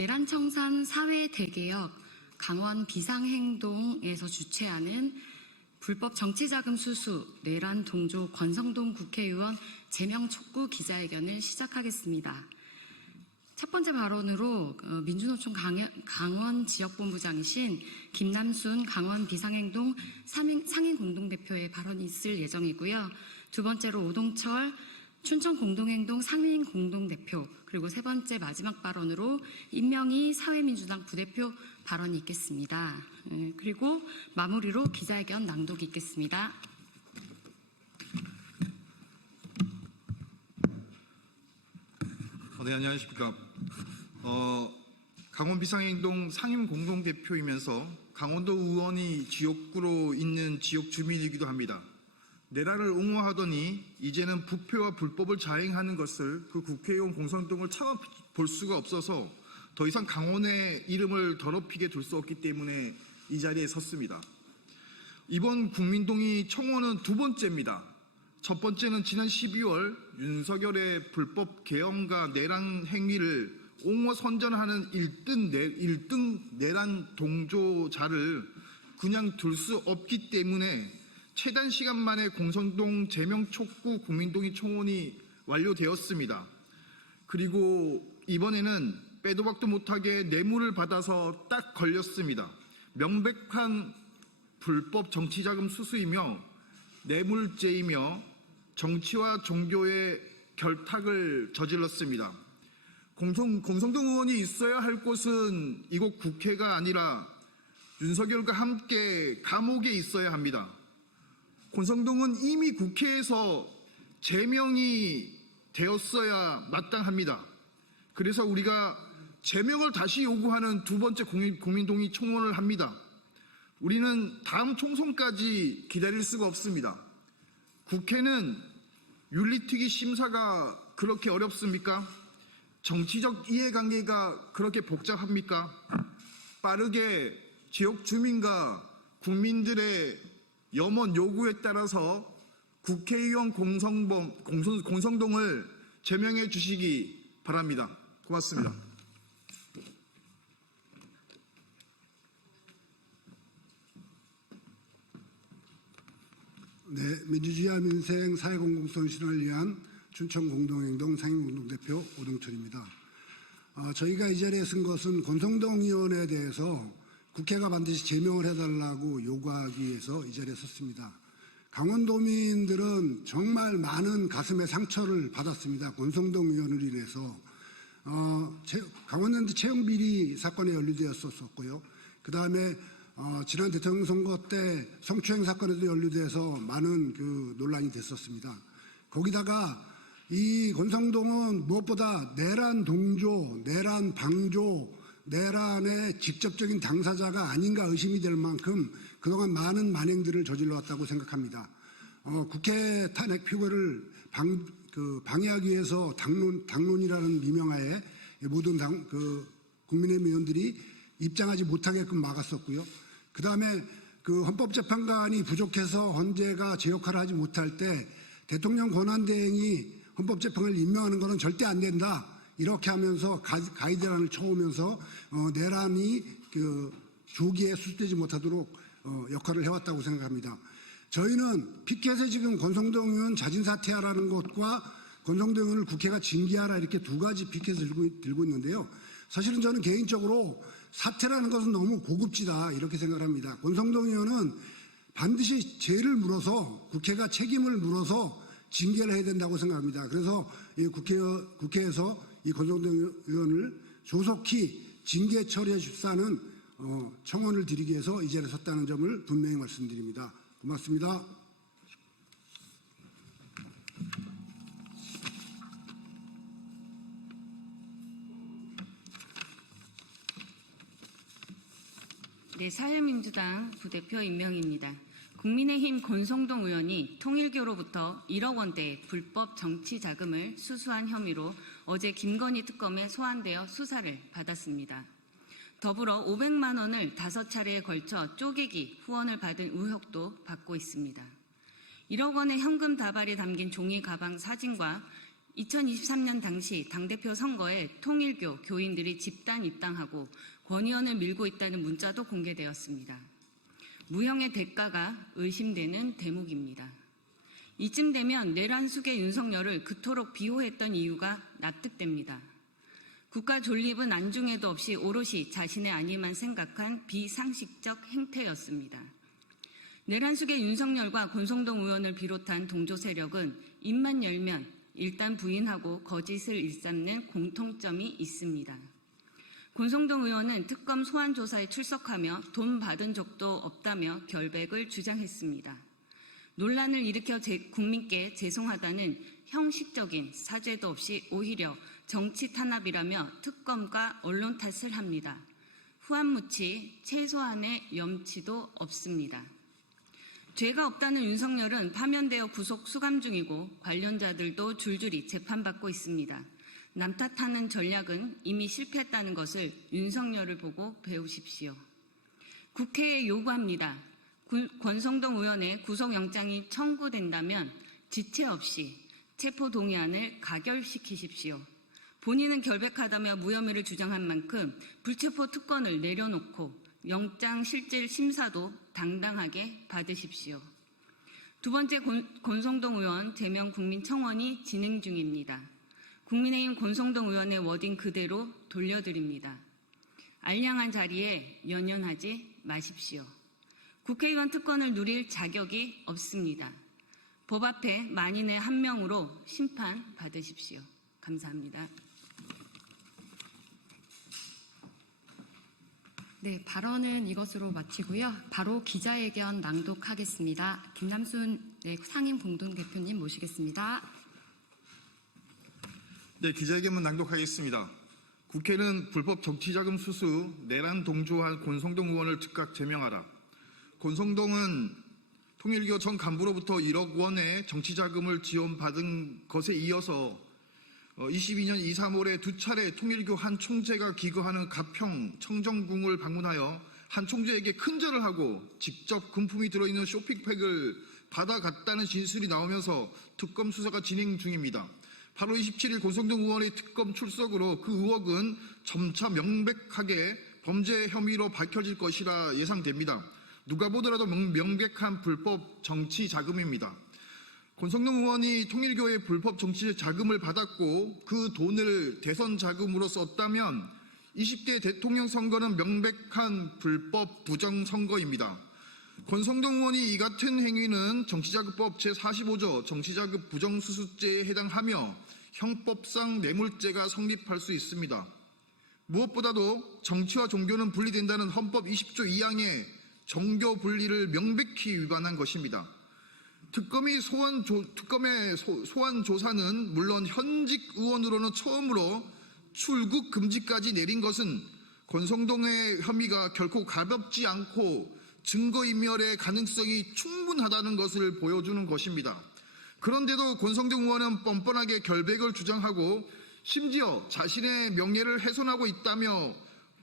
내란청산 사회대개혁 강원 비상행동에서 주최하는 불법 정치자금 수수 내란 동조 권성동 국회의원 제명 촉구 기자회견을 시작하겠습니다. 첫 번째 발언으로 민주노총 강원 지역본부장이신 김남순 강원 비상행동 상임 공동대표의 발언이 있을 예정이고요. 두 번째로 오동철 춘천 공동행동 상임 공동대표, 그리고 세 번째 마지막 발언으로 임명희 사회민주당 부대표 발언이 있겠습니다. 그리고 마무리로 기자회견 낭독이 있겠습니다. 네, 안녕하십니까. 강원 비상행동 상임 공동대표이면서 강원도 의원이 지역구로 있는 지역 주민이기도 합니다. 내란을 옹호하더니 이제는 부패와 불법을 자행하는 것을 그 국회의원 공성동을 참아볼 수가 없어서 더 이상 강원의 이름을 더럽히게 둘 수 없기 때문에 이 자리에 섰습니다. 이번 국민동의 청원은 두 번째입니다. 첫 번째는 지난 12월 윤석열의 불법 계엄과 내란 행위를 옹호 선전하는 1등 내란 동조자를 그냥 둘 수 없기 때문에 최단 시간 만에 공성동 제명 촉구 국민동의 청원이 완료되었습니다. 그리고 이번에는 빼도 박도 못하게 뇌물을 받아서 딱 걸렸습니다. 명백한 불법 정치자금 수수이며 뇌물죄이며 정치와 종교의 결탁을 저질렀습니다. 공성동 의원이 있어야 할 곳은 이곳 국회가 아니라 윤석열과 함께 감옥에 있어야 합니다. 권성동은 이미 국회에서 제명이 되었어야 마땅합니다. 그래서 우리가 제명을 다시 요구하는 두 번째 국민동의 청원을 합니다. 우리는 다음 총선까지 기다릴 수가 없습니다. 국회는 윤리특위 심사가 그렇게 어렵습니까? 정치적 이해관계가 그렇게 복잡합니까? 빠르게 지역 주민과 국민들의 염원 요구에 따라서 국회의원 공성동을 제명해 주시기 바랍니다. 고맙습니다. 네, 민주주의와 민생 사회공공성 실현을 위한 춘천 공동행동 상임공동대표 오동철입니다. 저희가 이 자리에 쓴 것은 권성동 의원에 대해서 국회가 반드시 제명을 해달라고 요구하기 위해서 이 자리에 섰습니다. 강원도민들은 정말 많은 가슴의 상처를 받았습니다. 권성동 의원으로 인해서 강원랜드 채용비리 사건에 연루되었었고요. 그 다음에 지난 대통령 선거 때 성추행 사건에도 연루돼서 많은 논란이 됐었습니다. 거기다가 이 권성동은 무엇보다 내란 동조, 내란 방조, 내란의 직접적인 당사자가 아닌가 의심이 될 만큼 그동안 많은 만행들을 저질러왔다고 생각합니다. 국회 탄핵 표결을 방해하기 위해서 당론이라는 미명하에 모든 국민의힘 의원들이 입장하지 못하게끔 막았었고요. 그 다음에 헌법재판관이 부족해서 헌재가 제 역할을 하지 못할 때 대통령 권한대행이 헌법재판관을 임명하는 것은 절대 안 된다. 이렇게 하면서 가이드라인을 쳐오면서 내란이 조기에 수습되지 못하도록 역할을 해왔다고 생각합니다. 저희는 피켓에 지금 권성동 의원 자진 사퇴하라는 것과 권성동 의원을 국회가 징계하라 이렇게 두 가지 피켓을 들고 있는데요. 사실은 저는 개인적으로 사퇴라는 것은 너무 고급지다 이렇게 생각을 합니다. 권성동 의원은 반드시 죄를 물어서 국회가 책임을 물어서 징계를 해야 된다고 생각합니다. 그래서 국회에서 이 권성동 의원을 조속히 징계 처리해 줍사는 청원을 드리기 위해서 이 자리에 섰다는 점을 분명히 말씀드립니다. 고맙습니다. 네, 사회민주당 부대표 임명입니다. 국민의힘 권성동 의원이 통일교로부터 1억 원대의 불법 정치 자금을 수수한 혐의로 어제 김건희 특검에 소환되어 수사를 받았습니다. 더불어 500만 원을 5차례에 걸쳐 쪼개기 후원을 받은 의혹도 받고 있습니다. 1억 원의 현금 다발이 담긴 종이 가방 사진과 2023년 당시 당대표 선거에 통일교 교인들이 집단 입당하고 권의원을 밀고 있다는 문자도 공개되었습니다. 무형의 대가가 의심되는 대목입니다. 이쯤 되면 내란숙의 윤석열을 그토록 비호했던 이유가 납득됩니다. 국가 존립은 안중에도 없이 오롯이 자신의 안위만 생각한 비상식적 행태였습니다. 내란숙의 윤석열과 권성동 의원을 비롯한 동조 세력은 입만 열면 일단 부인하고 거짓을 일삼는 공통점이 있습니다. 권성동 의원은 특검 소환 조사에 출석하며 돈 받은 적도 없다며 결백을 주장했습니다. 논란을 일으켜 국민께 죄송하다는 형식적인 사죄도 없이 오히려 정치 탄압이라며 특검과 언론 탓을 합니다. 후한무치 최소한의 염치도 없습니다. 죄가 없다는 윤석열은 파면되어 구속 수감 중이고 관련자들도 줄줄이 재판받고 있습니다. 남 탓하는 전략은 이미 실패했다는 것을 윤석열을 보고 배우십시오. 국회에 요구합니다. 권성동 의원의 구속영장이 청구된다면 지체 없이 체포동의안을 가결시키십시오. 본인은 결백하다며 무혐의를 주장한 만큼 불체포 특권을 내려놓고 영장 실질 심사도 당당하게 받으십시오. 두 번째 권성동 의원 제명 국민청원이 진행 중입니다. 국민의힘 권성동 의원의 워딩 그대로 돌려드립니다. 알량한 자리에 연연하지 마십시오. 국회의원 특권을 누릴 자격이 없습니다. 법 앞에 만인의 한 명으로 심판받으십시오. 감사합니다. 네, 발언은 이것으로 마치고요. 바로 기자회견 낭독하겠습니다. 김남순 상임 공동대표님 모시겠습니다. 네, 기자회견문 낭독하겠습니다. 국회는 불법 정치자금 수수 내란 동조한 권성동 의원을 즉각 제명하라. 권성동은 통일교 전 간부로부터 1억 원의 정치자금을 지원받은 것에 이어서 22년 2, 3월에 두 차례 통일교 한 총재가 기거하는 가평 청정궁을 방문하여 한 총재에게 큰절을 하고 직접 금품이 들어있는 쇼핑백을 받아갔다는 진술이 나오면서 특검 수사가 진행 중입니다. 8월 27일 권성동 의원의 특검 출석으로 그 의혹은 점차 명백하게 범죄 혐의로 밝혀질 것이라 예상됩니다. 누가 보더라도 명백한 불법 정치 자금입니다. 권성동 의원이 통일교의 불법 정치 자금을 받았고 그 돈을 대선 자금으로 썼다면 20대 대통령 선거는 명백한 불법 부정선거입니다. 권성동 의원이 이 같은 행위는 정치자금법 제45조 정치자금 부정수수죄에 해당하며 형법상 뇌물죄가 성립할 수 있습니다. 무엇보다도 정치와 종교는 분리된다는 헌법 20조 2항의 정교 분리를 명백히 위반한 것입니다. 특검의 소환 조사는 물론 현직 의원으로는 처음으로 출국 금지까지 내린 것은 권성동의 혐의가 결코 가볍지 않고 증거인멸의 가능성이 충분하다는 것을 보여주는 것입니다. 그런데도 권성동 의원은 뻔뻔하게 결백을 주장하고 심지어 자신의 명예를 훼손하고 있다며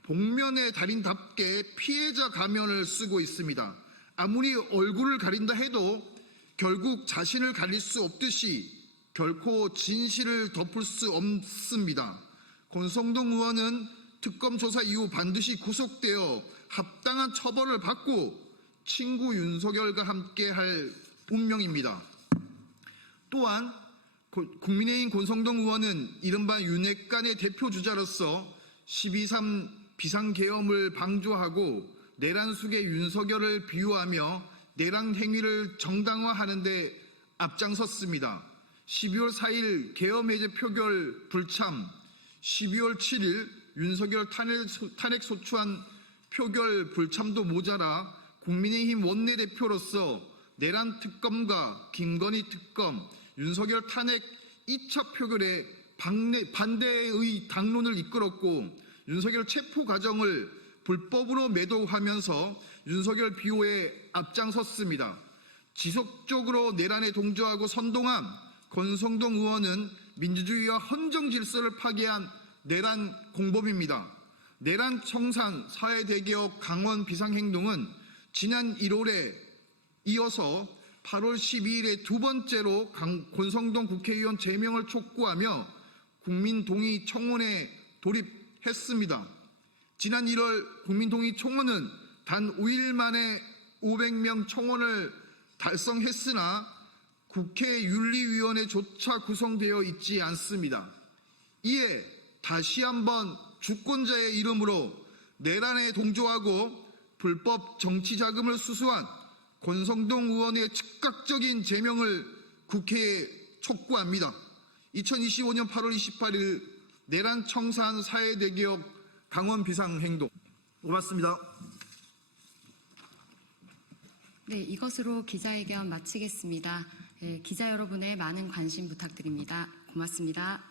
복면의 달인답게 피해자 가면을 쓰고 있습니다. 아무리 얼굴을 가린다 해도 결국 자신을 가릴 수 없듯이 결코 진실을 덮을 수 없습니다. 권성동 의원은 특검 조사 이후 반드시 구속되어 합당한 처벌을 받고 친구 윤석열과 함께할 운명입니다. 또한 국민의힘 권성동 의원은 이른바 윤핵관의 대표주자로서 12.3 비상계엄을 방조하고 내란숙의 윤석열을 비유하며 내란 행위를 정당화하는 데 앞장섰습니다. 12월 4일 계엄 해제 표결 불참, 12월 7일 윤석열 탄핵 소추안 표결 불참도 모자라 국민의힘 원내대표로서 내란 특검과 김건희 특검, 윤석열 탄핵 2차 표결에 반대의 당론을 이끌었고 윤석열 체포 과정을 불법으로 매도하면서 윤석열 비호에 앞장섰습니다. 지속적으로 내란에 동조하고 선동한 권성동 의원은 민주주의와 헌정 질서를 파괴한 내란 공범입니다. 내란 청산, 사회대개혁, 강원 비상행동은 지난 1월에 이어서 8월 12일에 두 번째로 권성동 국회의원 제명을 촉구하며 국민 동의 청원에 돌입했습니다. 지난 1월 국민 동의 청원은 단 5일 만에 500명 청원을 달성했으나 국회 윤리위원회조차 구성되어 있지 않습니다. 이에 다시 한번 주권자의 이름으로 내란에 동조하고 불법 정치자금을 수수한 권성동 의원의 즉각적인 제명을 국회에 촉구합니다. 2025년 8월 28일 내란 청산 사회대기업 강원 비상행동. 고맙습니다. 네, 이것으로 기자회견 마치겠습니다. 기자 여러분의 많은 관심 부탁드립니다. 고맙습니다.